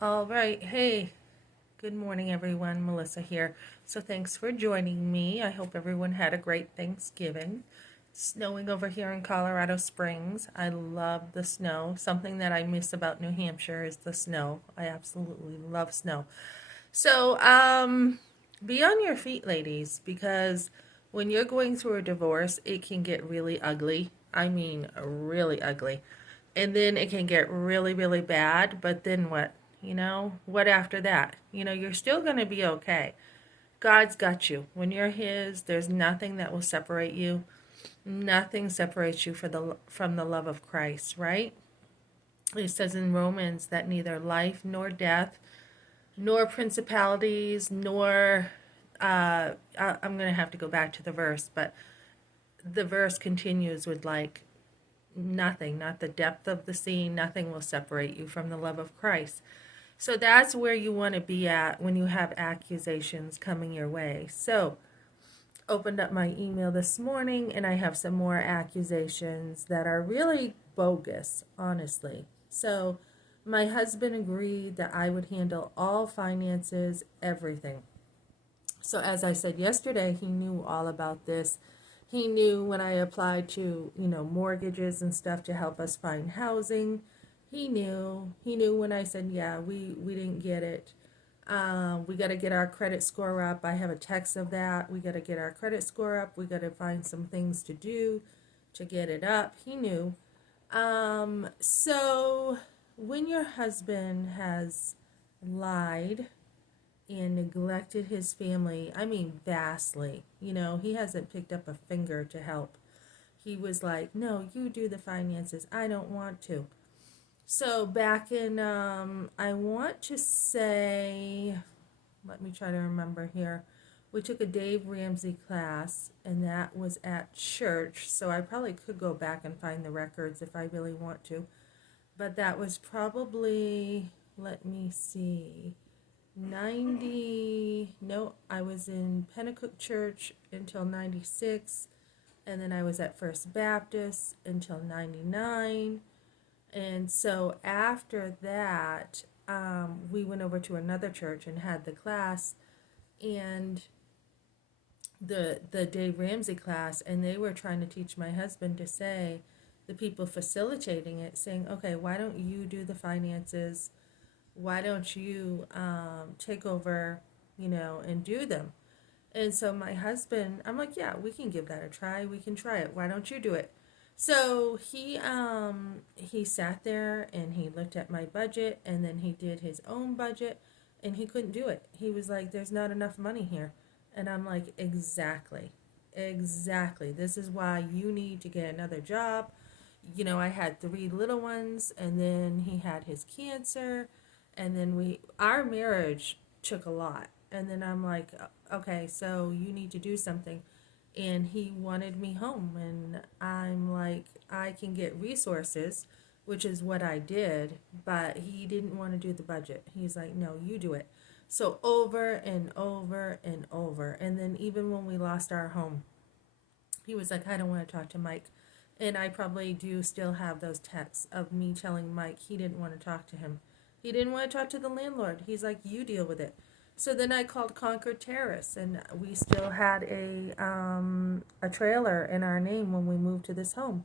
All right. Hey, good morning, everyone. Melissa here. So, thanks for joining me. I hope everyone had a great Thanksgiving. It's snowing over here in Colorado Springs. I love the snow. Something that I miss about New Hampshire is the snow. I absolutely love snow. So, be on your feet, ladies, because when you're going through a divorce, it can get really ugly. I mean, really ugly. And then it can get really, really bad. But then what? What after that? You're still going to be okay. God's got you. When you're His, there's nothing that will separate you. Nothing separates you from the love of Christ, right? It says in Romans that neither life nor death, nor principalities, nor I'm going to have to go back to the verse, but the verse continues with like nothing, not the depth of the sea, nothing will separate you from the love of Christ. So that's where you want to be at when you have accusations coming your way. So, opened up my email this morning and I have some more accusations that are really bogus, honestly. So, my husband agreed that I would handle all finances, everything. So, as I said yesterday, he knew all about this. He knew when I applied to, mortgages and stuff to help us find housing. He knew. He knew when I said, yeah, we didn't get it. We got to get our credit score up. I have a text of that. We got to get our credit score up. We got to find some things to do to get it up. He knew. So when your husband has lied and neglected his family, I mean, vastly, he hasn't picked up a finger to help. He was like, no, you do the finances. I don't want to. So back in, I want to say, let me try to remember here. We took a Dave Ramsey class, and that was at church. So I probably could go back and find the records if I really want to. But that was probably, let me see, 90. No, I was in Pennacook Church until 96. And then I was at First Baptist until 99. And so after that, we went over to another church and had the class, and the Dave Ramsey class, and they were trying to teach my husband to say, the people facilitating it, saying, okay, why don't you do the finances? Why don't you take over, and do them? And so my husband, I'm like, yeah, we can give that a try. We can try it. Why don't you do it? So he sat there and he looked at my budget and then he did his own budget and he couldn't do it. He was like, there's not enough money here. And I'm like, exactly. Exactly. This is why you need to get another job. I had three little ones and then he had his cancer and then our marriage took a lot. And then I'm like, okay, so you need to do something. And he wanted me home. And I'm like, I can get resources, which is what I did. But he didn't want to do the budget. He's like, no, you do it. So over and over and over. And then even when we lost our home, he was like, I don't want to talk to Mike. And I probably do still have those texts of me telling Mike he didn't want to talk to him. He didn't want to talk to the landlord. He's like, you deal with it. So then I called Concord Terrace, and we still had a trailer in our name when we moved to this home,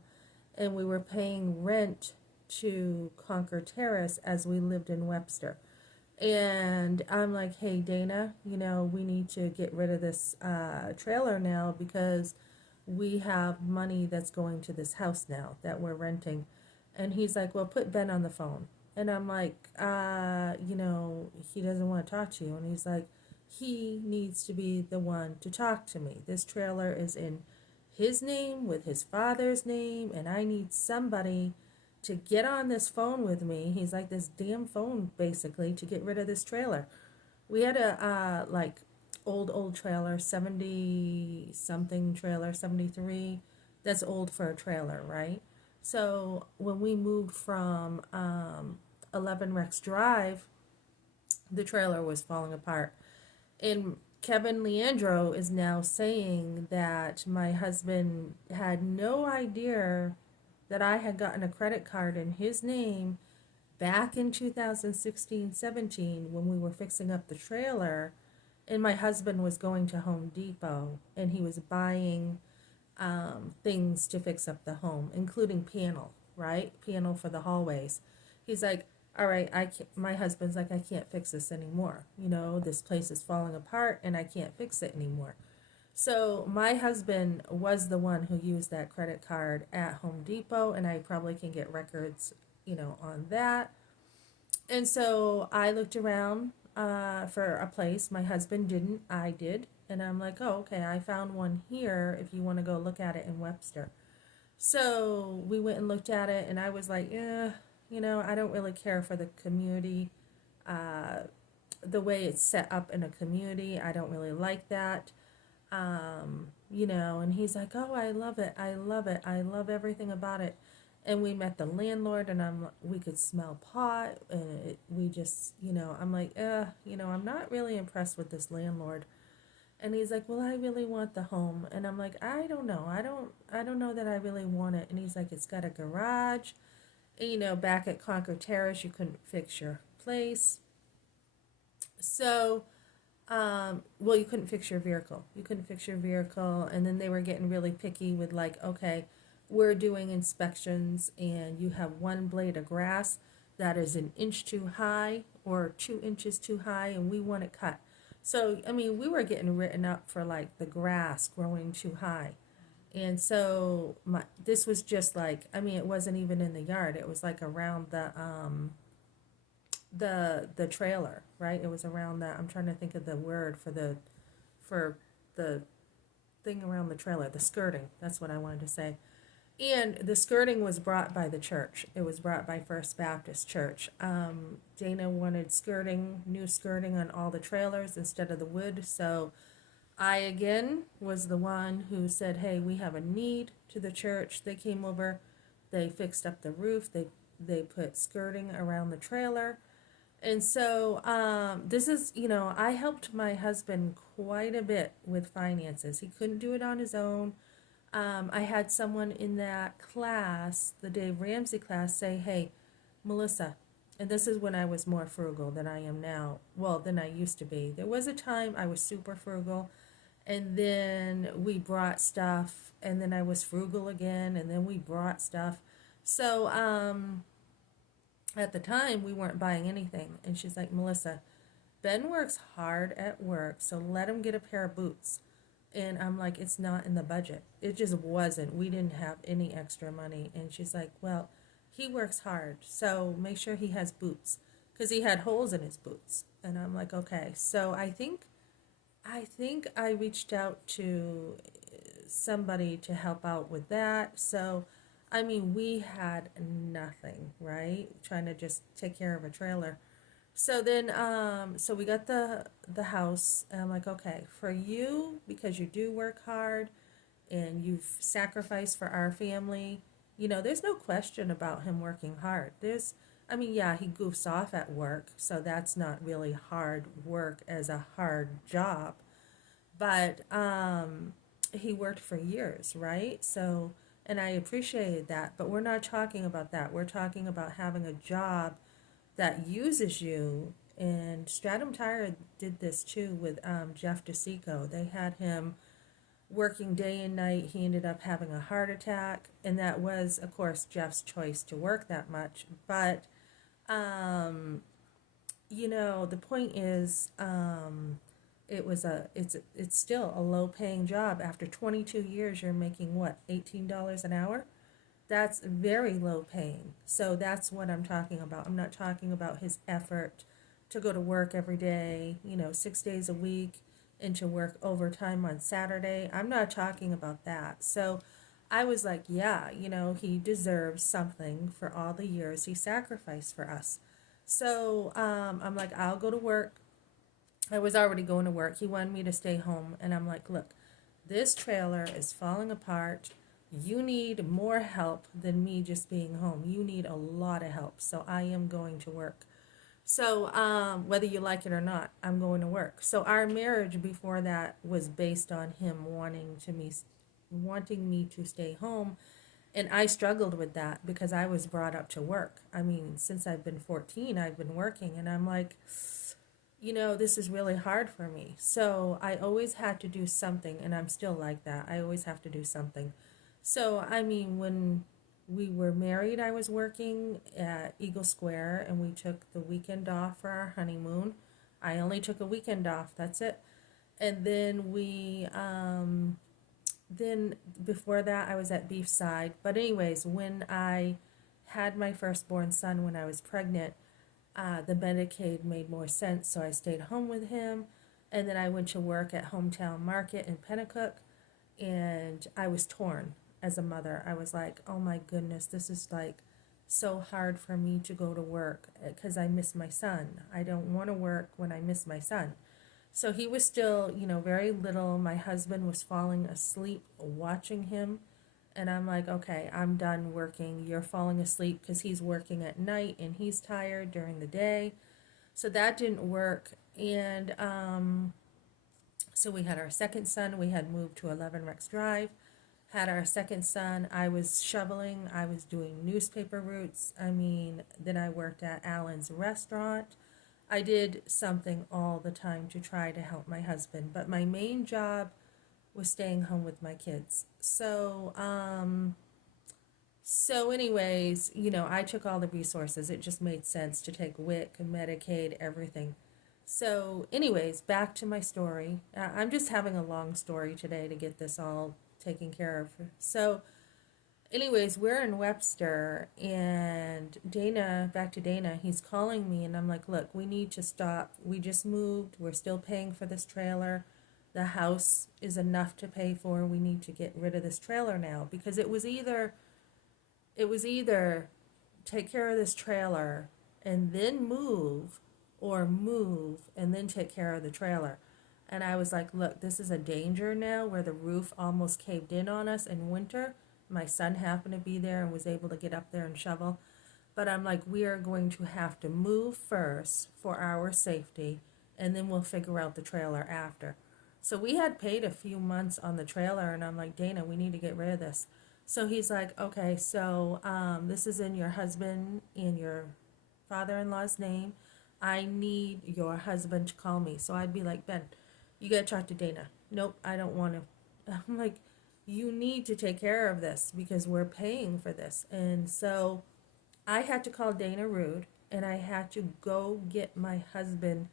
and we were paying rent to Concord Terrace as we lived in Webster. And I'm like, hey Dana, we need to get rid of this trailer now because we have money that's going to this house now that we're renting. And he's like, well, put Ben on the phone. And I'm like, he doesn't want to talk to you. And he's like, he needs to be the one to talk to me. This trailer is in his name with his father's name, and I need somebody to get on this phone with me. He's like, this damn phone, basically, to get rid of this trailer. We had a, old trailer, 70 something trailer, 73. That's old for a trailer, right? So when we moved from 11 Rex Drive, the trailer was falling apart. And Kevin Leandro is now saying that my husband had no idea that I had gotten a credit card in his name back in 2016, 17, when we were fixing up the trailer, and my husband was going to Home Depot and he was buying things to fix up the home, including panel, right? Panel for the hallways. He's like, all right, I can't, my husband's like, I can't fix this anymore. You know, this place is falling apart and I can't fix it anymore. So my husband was the one who used that credit card at Home Depot, and I probably can get records, on that. And so I looked around for a place. My husband didn't, I did. And I'm like, oh, okay, I found one here if you want to go look at it in Webster. So we went and looked at it, and I was like, yeah, I don't really care for the community, uh, the way it's set up in a community. I don't really like that. And he's like, oh, I love it. I love it. I love everything about it. And we met the landlord, and we could smell pot, and we just, I'm like, I'm not really impressed with this landlord. And he's like, well, I really want the home. And I'm like, I don't know. I don't know that I really want it. And he's like, it's got a garage. And, back at Concord Terrace, you couldn't fix your place. So, well, you couldn't fix your vehicle. You couldn't fix your vehicle. And then they were getting really picky with, like, okay, we're doing inspections and you have one blade of grass that is an inch too high or 2 inches too high, and we want it cut. So, I mean, we were getting written up for, like, the grass growing too high. And so this was just like, I mean, it wasn't even in the yard. It was like around the trailer, right? It was around that. I'm trying to think of the word for the thing around the trailer, the skirting. That's what I wanted to say. And the skirting was brought by the church. It was brought by First Baptist Church. Dana wanted skirting, new skirting on all the trailers instead of the wood. So I again was the one who said, hey, we have a need to the church. They came over, they fixed up the roof, they put skirting around the trailer. And so this is, I helped my husband quite a bit with finances. He couldn't do it on his own. I had someone in that class, the Dave Ramsey class, say, hey, Melissa, and this is when I was more frugal than I am now, well, than I used to be. There was a time I was super frugal, and then we brought stuff, and then I was frugal again, and then we brought stuff. So at the time, we weren't buying anything. And she's like, Melissa, Ben works hard at work, so let him get a pair of boots. And I'm like, it's not in the budget. It just wasn't. We didn't have any extra money. And she's like, well, he works hard, so make sure he has boots, because he had holes in his boots. And I'm like, okay. So I think I reached out to somebody to help out with that. So, I mean, we had nothing, right? Trying to just take care of a trailer. So then, so we got the house, and I'm like, okay, for you, because you do work hard and you've sacrificed for our family, there's no question about him working hard. I mean, yeah, he goofs off at work, so that's not really hard work as a hard job, but he worked for years, right? So, and I appreciated that, but we're not talking about that. We're talking about having a job that uses you. And Stratum Tire did this too with Jeff DeSico. They had him working day and night. He ended up having a heart attack, and that was, of course, Jeff's choice to work that much. But um, the point is, it's still a low paying job. After 22 years, you're making what, $18 an hour? That's very low paying. So that's what I'm talking about. I'm not talking about his effort to go to work every day, 6 days a week, and to work overtime on Saturday. I'm not talking about that. So I was like, yeah, he deserves something for all the years he sacrificed for us. So I'm like, I'll go to work. I was already going to work. He wanted me to stay home. And I'm like, look, this trailer is falling apart. You need more help than me just being home. You need a lot of help. So I am going to work. So whether you like it or not, I'm going to work. So our marriage before that was based on him wanting me to stay home. And I struggled with that because I was brought up to work. I mean, since I've been 14, I've been working, and I'm like, this is really hard for me. So I always had to do something, and I'm still like that. I always have to do something. So, I mean, when we were married, I was working at Eagle Square, and we took the weekend off for our honeymoon. I only took a weekend off, that's it. And then before that, I was at Beefside. But, anyways, when I had my firstborn son when I was pregnant, the Medicaid made more sense, so I stayed home with him. And then I went to work at Hometown Market in Pennacook, and I was torn as a mother. I was like, oh my goodness, this is like so hard for me to go to work because I miss my son. I don't want to work when I miss my son. So he was still, very little. My husband was falling asleep watching him. And I'm like, okay, I'm done working. You're falling asleep because he's working at night and he's tired during the day. So that didn't work. And so we had our second son. We had moved to 11 Rex Drive. Had our second son. I was shoveling. I was doing newspaper routes. I mean, then I worked at Allen's restaurant. I did something all the time to try to help my husband. But my main job was staying home with my kids. So anyways, I took all the resources. It just made sense to take WIC, Medicaid, everything. So anyways, back to my story. I'm just having a long story today to get this all taken care of. So anyways, we're in Webster, and back to Dana, he's calling me, and I'm like, look, we need to stop. We just moved. We're still paying for this trailer. The house is enough to pay for. We need to get rid of this trailer now, because it was either take care of this trailer and then move, or move and then take care of the trailer. And I was like, look, this is a danger now where the roof almost caved in on us in winter. My son happened to be there and was able to get up there and shovel. But I'm like, we are going to have to move first for our safety, and then we'll figure out the trailer after. So we had paid a few months on the trailer, and I'm like, Dana, we need to get rid of this. So he's like, okay, so this is in your husband and your father-in-law's name. I need your husband to call me. So I'd be like, Ben, you gotta talk to Dana. Nope, I don't want to. I'm like, you need to take care of this because we're paying for this. And so I had to call Dana Rude, and I had to go get my husband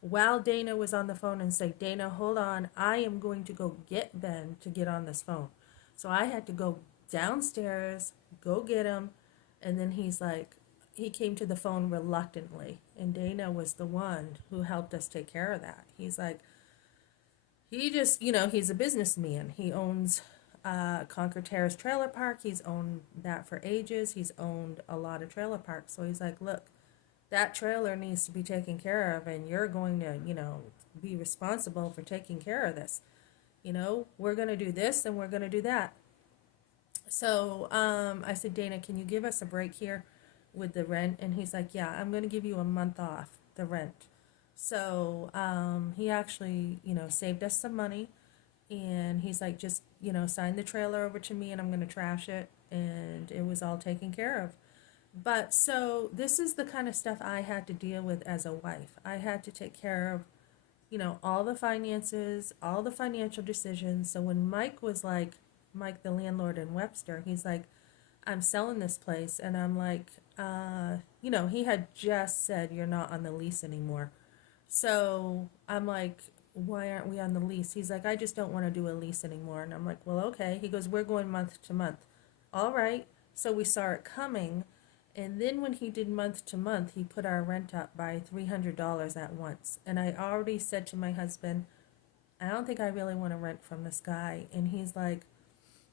while Dana was on the phone and say, Dana, hold on, I am going to go get Ben to get on this phone. So I had to go downstairs, go get him, and then he came to the phone reluctantly, and Dana was the one who helped us take care of that. He's like, he just, he's a businessman. He owns Concord Terrace Trailer Park. He's owned that for ages. He's owned a lot of trailer parks. So he's like, look, that trailer needs to be taken care of, and you're going to, be responsible for taking care of this. We're going to do this and we're going to do that. So I said, Dana, can you give us a break here with the rent? And he's like, yeah, I'm going to give you a month off the rent. So he actually, saved us some money. And he's like, just, sign the trailer over to me and I'm going to trash it. And it was all taken care of. But so this is the kind of stuff I had to deal with as a wife. I had to take care of, all the finances, all the financial decisions. So when Mike was like, Mike, the landlord in Webster, he's like, I'm selling this place. And I'm like, he had just said, you're not on the lease anymore. So I'm like, why aren't we on the lease? He's like, I just don't want to do a lease anymore. And I'm like, well, okay. He goes, we're going month to month. All right. So we saw it coming. And then when he did month to month, he put our rent up by $300 at once. And I already said to my husband, I don't think I really want to rent from this guy. And he's like,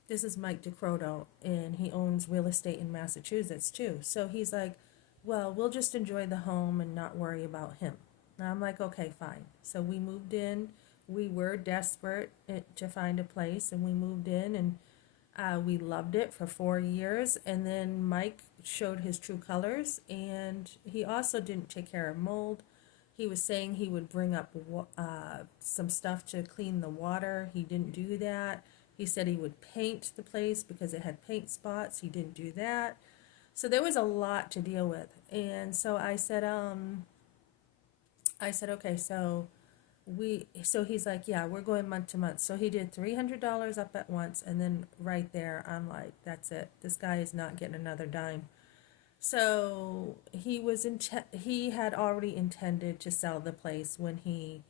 this is Mike DeCroto, and he owns real estate in Massachusetts too. So he's like, well, we'll just enjoy the home and not worry about him. And I'm like, okay, fine. So we moved in. We were desperate to find a place, and we moved in, and we loved it for 4 years. And then Mike showed his true colors, and he also didn't take care of mold. He was saying he would bring up some stuff to clean the water. He didn't do that. He said he would paint the place because it had paint spots. He didn't do that. So there was a lot to deal with. And so I said, okay, so he's like, yeah, we're going month to month. So he did $300 up at once. And then right there, I'm like, that's it. This guy is not getting another dime. So he had already intended to sell the place when he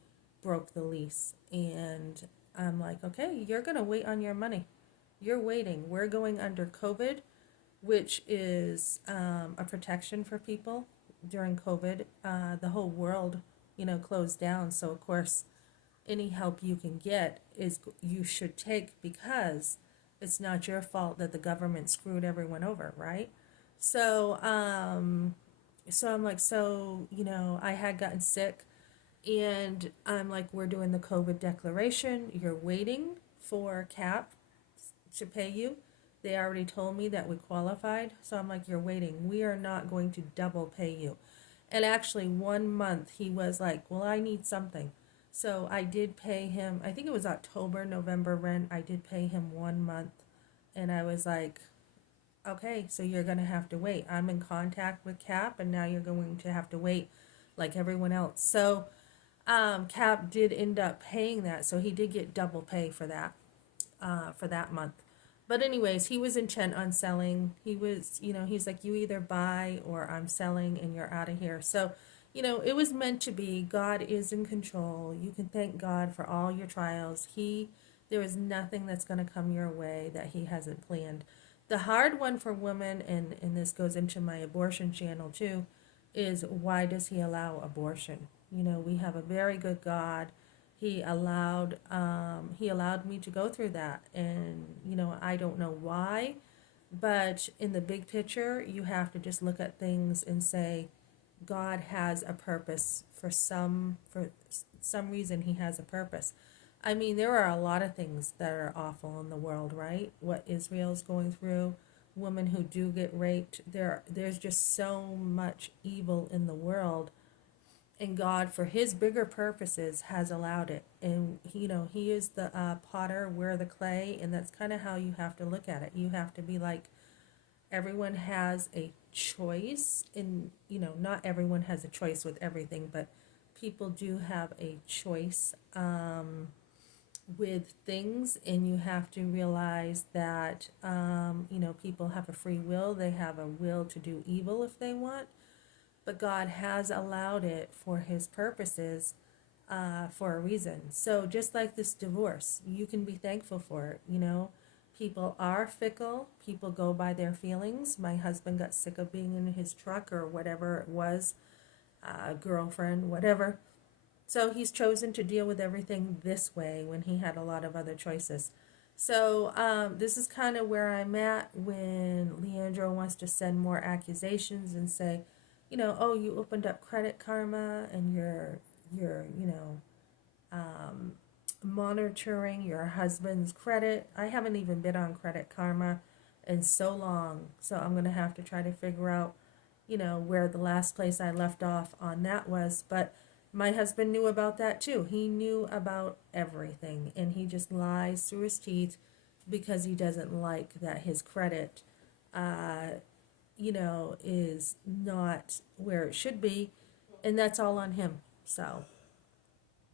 broke the lease. And I'm like, okay, you're going to wait on your money. You're waiting. We're going under COVID, which is a protection for people during COVID. The whole world, closed down. So, of course, any help you can get is you should take, because it's not your fault that the government screwed everyone over, right? So, so I'm like, I had gotten sick, and I'm like, we're doing the COVID declaration. You're waiting for CAP to pay you. They already told me that we qualified. So I'm like, you're waiting. We are not going to double pay you. And actually, 1 month he was like, well, I need something. So I did pay him, I think it was October, November rent. I did pay him 1 month. And I was like, okay, so you're going to have to wait. I'm in contact with CAP, and now you're going to have to wait like everyone else. So CAP did end up paying that. So he did get double pay for that month. But anyways, he was intent on selling. He was, he's like, you either buy or I'm selling and you're out of here. So, it was meant to be. God is in control. You can thank God for all your trials. There is nothing that's going to come your way that he hasn't planned. The hard one for women, and this goes into my abortion channel too, is why does he allow abortion? We have a very good God. He allowed me to go through that, and I don't know why, but in the big picture, you have to just look at things and say, God has a purpose for some reason. He has a purpose. I mean, there are a lot of things that are awful in the world, right? What Israel's going through, women who do get raped. There's just so much evil in the world, and God, for his bigger purposes, has allowed it. And he is the potter, we're the clay, and that's kind of how you have to look at it. You have to be like, everyone has a choice, and not everyone has a choice with everything, but people do have a choice with things, and you have to realize that people have a free will. They have a will to do evil if they want, but God has allowed it for his purposes, for a reason. So just like this divorce, you can be thankful for it. People are fickle. People go by their feelings. My husband got sick of being in his truck or whatever it was, girlfriend, whatever. So he's chosen to deal with everything this way when he had a lot of other choices. So this is kind of where I'm at when Leandro wants to send more accusations and say, oh, you opened up Credit Karma and you're monitoring your husband's credit. I haven't even been on Credit Karma in so long, so I'm gonna have to try to figure out, where the last place I left off on that was. But my husband knew about that too. He knew about everything, and he just lies through his teeth because he doesn't like that his credit is not where it should be, and that's all on him. So